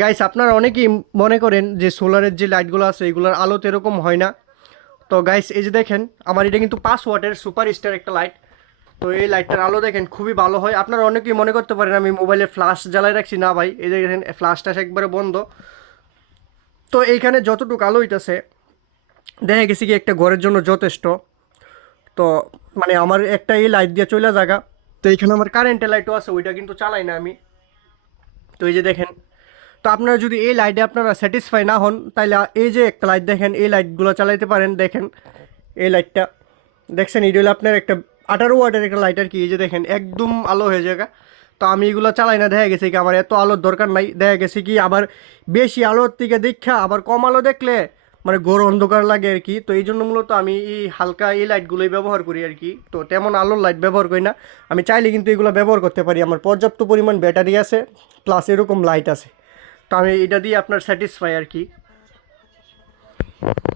Guys আপনারা অনেকেই মনে করেন যে সোলারের যে লাইটগুলো আছে এগুলোর আলো তো এরকম হয় না। তো গাইস এই যে দেখেন আমার এটা কিন্তু 5 ওয়াটের সুপার স্টার একটা লাইট। তো এই লাইটটার আলো দেখেন খুবই ভালো হয়। আপনারা অনেকেই মনে করতে পারেন আমি মোবাইলে ফ্ল্যাশ জ্বালাই রাখছি, না ভাই এই যে দেখেন ফ্ল্যাশটা একবারে বন্ধ। তো এইখানে যতটুকু আলো হইতেছে দেখা গেছে কি একটা ঘরের জন্য যথেষ্ট। তো মানে আমার একটা এই লাইট দিয়ে চলে জায়গা। তো এইখানে আমার কারেন্টের লাইটও আছে, ওইটা কিন্তু চালাই না আমি। তো এই যে দেখেন, তো আপনারা যদি এই লাইটে আপনারা স্যাটিসফাই না হন তাহলে এই যে একটা লাইট দেখেন, এই লাইটগুলো চালাইতে পারেন। দেখেন এই লাইটটা দেখছেন, এটা হলো আপনার একটা 18 ওয়াটের একটা লাইট আর কি। এই যে দেখেন একদম আলো হয়ে যায়। তো আমি এগুলো চালাই না, দেখা গেছে কি আমার এত আলোর দরকার নাই। দেখা গেছে কি আবার বেশি আলোর থেকে দেখা আবার কম আলো দেখলে মানে ঘোর অন্ধকার লাগে আর কি। তো এই জন্য মূলত আমি এই হালকা এই লাইটগুলোই ব্যবহার করি আর কি। তো তেমন আলোর লাইট ব্যবহার করি না। আমি চাইলে কিন্তু এগুলো ব্যবহার করতে পারি, আমার পর্যাপ্ত পরিমাণ ব্যাটারি আছে, প্লাস এরকম লাইট আছে। তো আমি এটা দিয়ে আপনার স্যাটিসফাই আর কি।